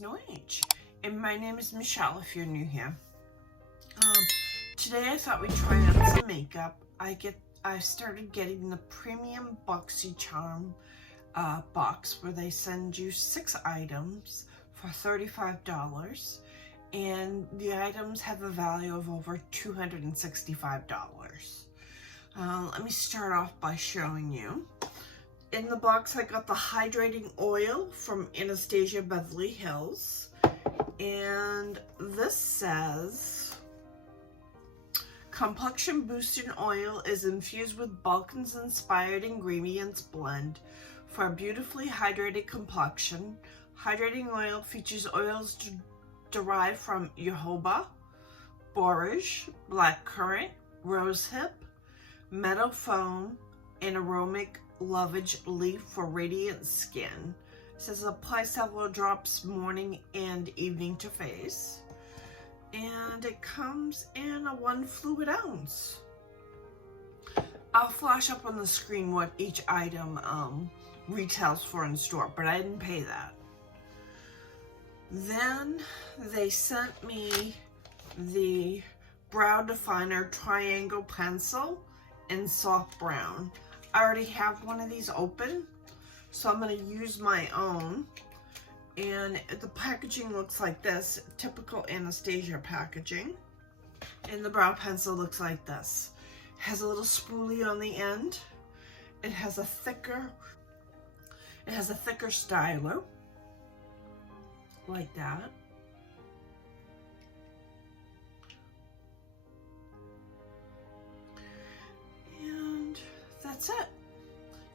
has no age. And my name is Michelle if you're new here. Today I thought we'd try out some makeup. I started getting the premium boxycharm box where they send you 6 items for $35, and the items have a value of over $265. Let me start off by showing you. In the box I got the Hydrating Oil from Anastasia Beverly Hills, and this says complexion boosting oil is infused with Balkans inspired ingredients blend for a beautifully hydrated complexion. Hydrating oil features oils derived from jojoba, borage, blackcurrant, rosehip, meadow foam, and aromatic lovage leaf for radiant skin. It says apply several drops morning and evening to face. And it comes in a 1 fluid ounce. I'll flash up on the screen what each item retails for in store, but I didn't pay that. Then they sent me the brow definer triangle pencil in soft brown. I already have one of these open, so I'm going to use my own. And the packaging looks like this, typical Anastasia packaging. And the brow pencil looks like this. It has a little spoolie on the end. It has a thicker stylo, like that. And that's it.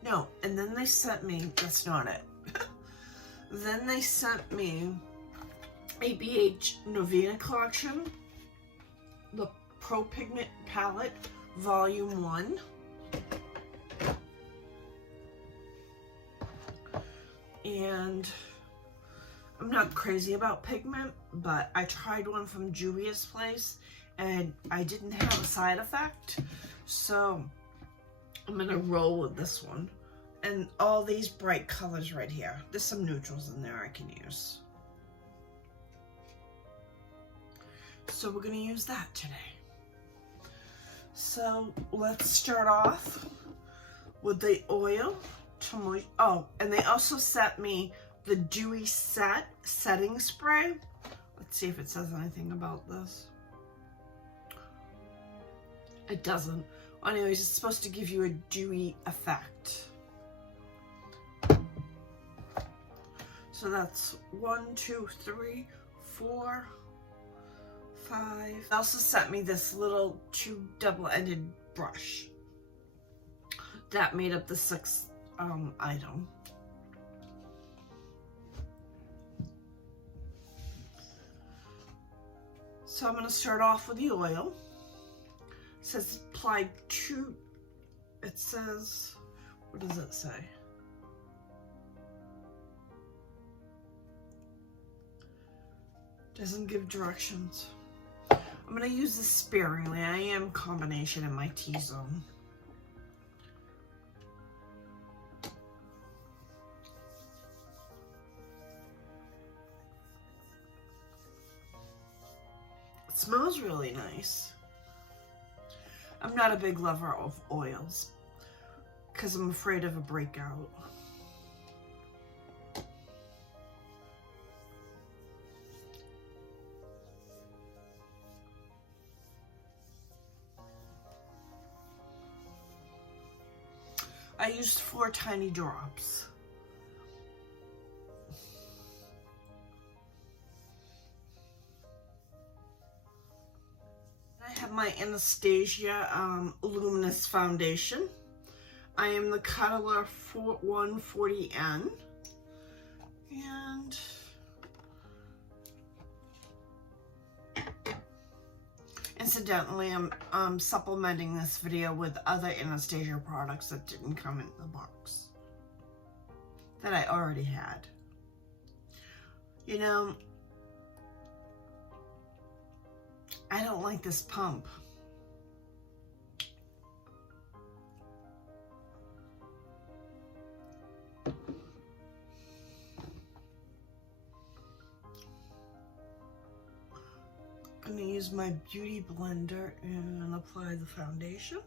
No, and then they sent me, that's not it. Then they sent me a BH Novena collection, the Pro Pigment Palette Volume 1. And I'm not crazy about pigment, but I tried one from Julia's place and I didn't have a side effect. So I'm gonna roll with this one. And all these bright colors right here. There's some neutrals in there I can use. So we're gonna use that today. So let's start off with the oil to moisturize. Oh, and they also sent me the Dewy setting spray. Let's see if it says anything about this. It doesn't. Anyways, it's supposed to give you a dewy effect. So that's 1, 2, 3, 4, 5. They also sent me this little double-ended brush that made up the 6th item. So I'm going to start off with the oil. It says apply 2. It says, what does it say? Doesn't give directions. I'm going to use this sparingly. I am combination in my T-zone. It smells really nice. I'm not a big lover of oils because I'm afraid of a breakout. I used 4 tiny drops. I have my Anastasia Luminous Foundation. I am the color 140N. And incidentally, I'm supplementing this video with other Anastasia products that didn't come in the box that I already had. You know, I don't like this pump. I'm going to use my beauty blender and apply the foundation.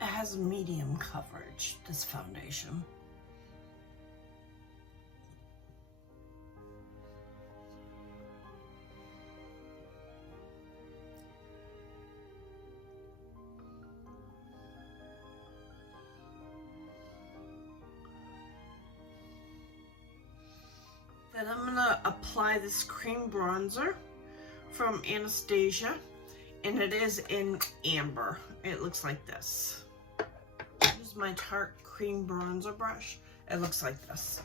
It has medium coverage, this foundation. Then I'm gonna apply this cream bronzer from Anastasia, and it is in amber. It looks like this. Use my Tarte cream bronzer brush. It looks like this.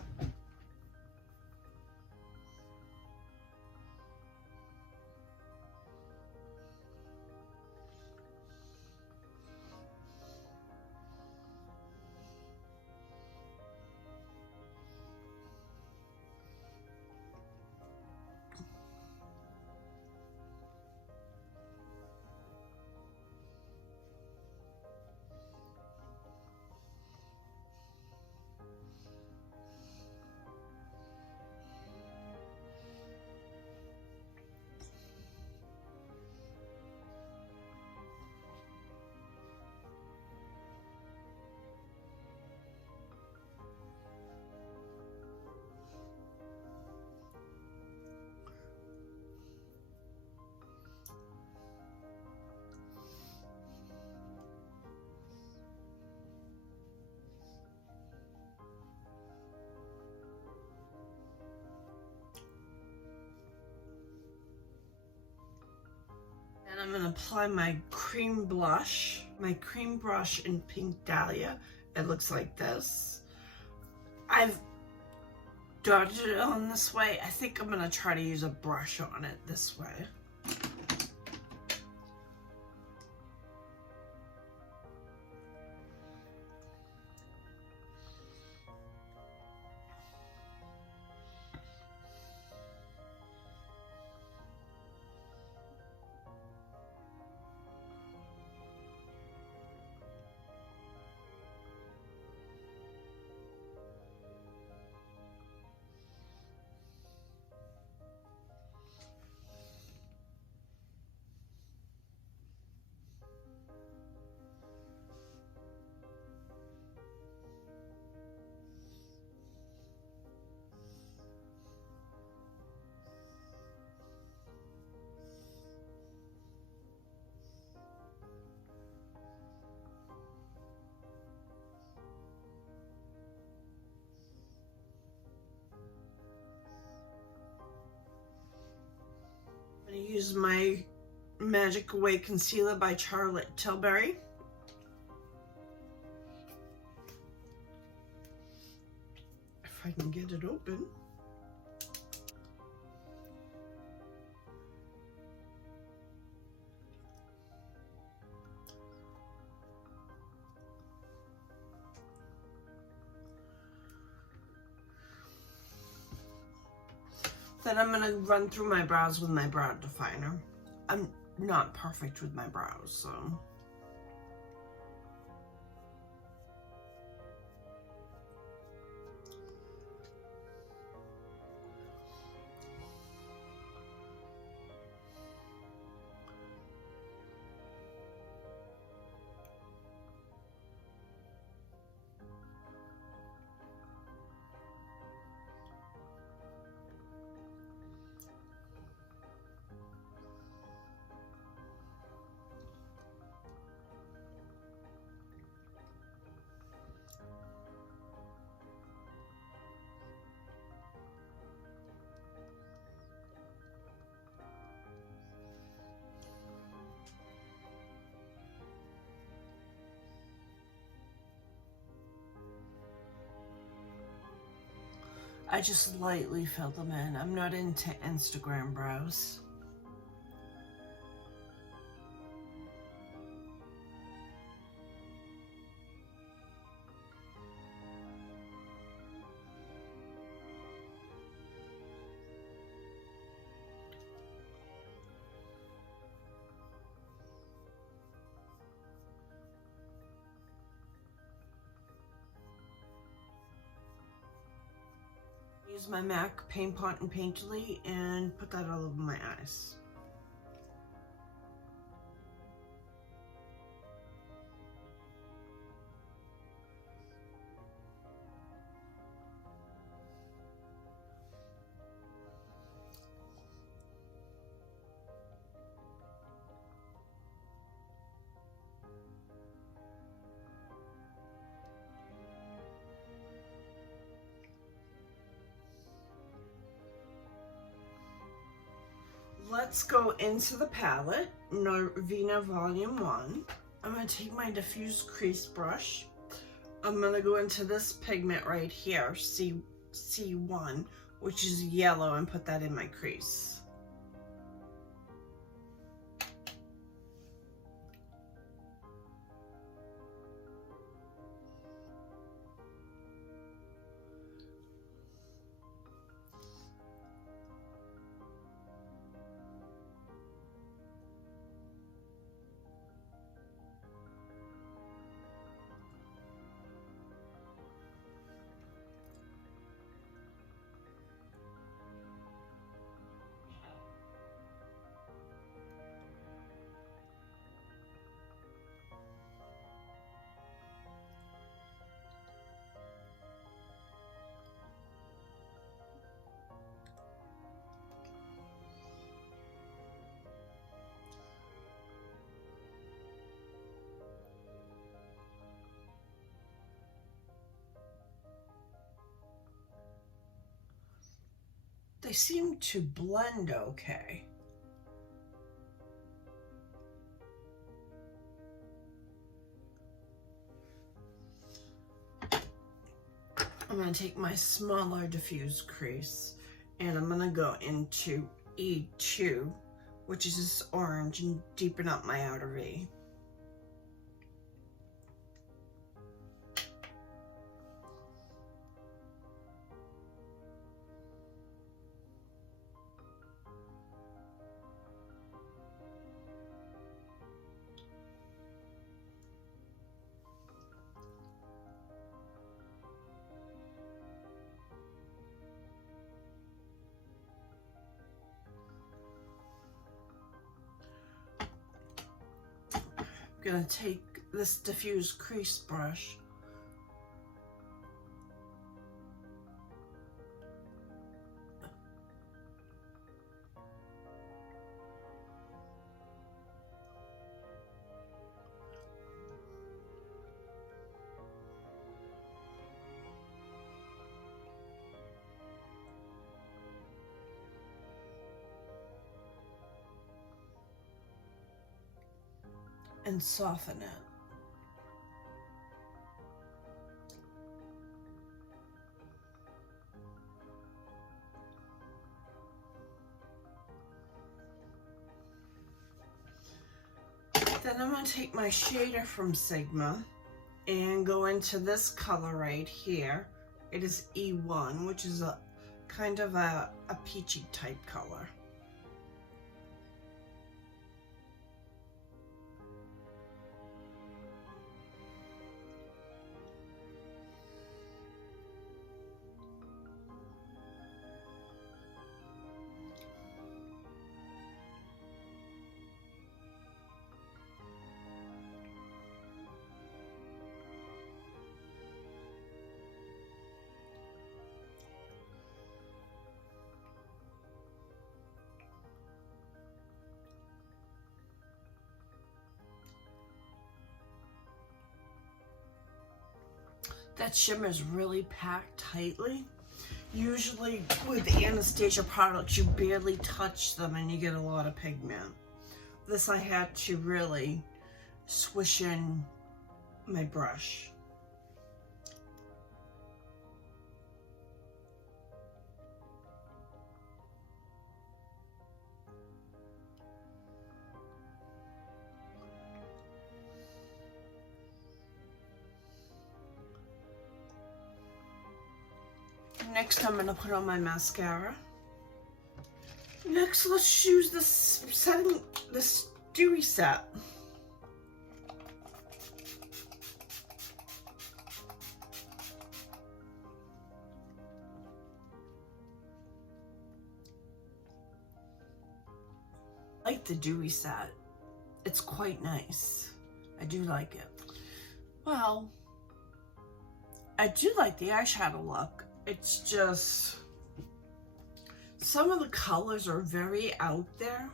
And I'm gonna apply my cream blush, my cream brush in Pink Dahlia. It looks like this. I've dotted it on this way. I think I'm gonna try to use a brush on it this way. I'm going to use my Magic Away Concealer by Charlotte Tilbury. If I can get it open. Then I'm going to run through my brows with my brow definer. I'm not perfect with my brows, so... I just lightly fill them in. I'm not into Instagram brows. Use my MAC Paint Pot and Painterly and put that all over my eyes. Let's go into the palette, Norvina Volume 1. I'm going to take my diffuse crease brush. I'm going to go into this pigment right here, C1, which is yellow, and put that in my crease. They seem to blend okay. I'm going to take my smaller diffuse crease and I'm going to go into E2, which is this orange, and deepen up my outer V. I'm going to take this diffuse crease brush and soften it. Then I'm going to take my shader from Sigma and go into this color right here. It is E1, which is a kind of a peachy type color. That shimmer is really packed tightly. Usually with the Anastasia products, you barely touch them and you get a lot of pigment. This I had to really swish in my brush. Next, I'm going to put on my mascara. Next, let's use this dewy set. I like the dewy set. It's quite nice. I do like it. Well, I do like the eyeshadow look. It's just some of the colors are very out there.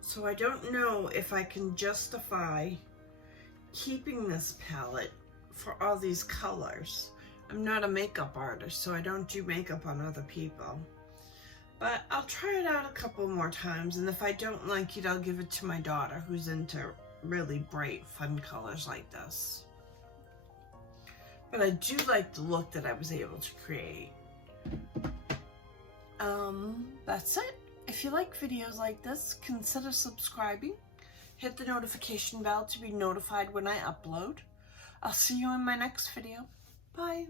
So I don't know if I can justify keeping this palette for all these colors. I'm not a makeup artist, so I don't do makeup on other people. But I'll try it out a couple more times, and if I don't like it, I'll give it to my daughter who's into really bright, fun colors like this. But I do like the look that I was able to create. That's it. If you like videos like this, consider subscribing. Hit the notification bell to be notified when I upload. I'll see you in my next video. Bye.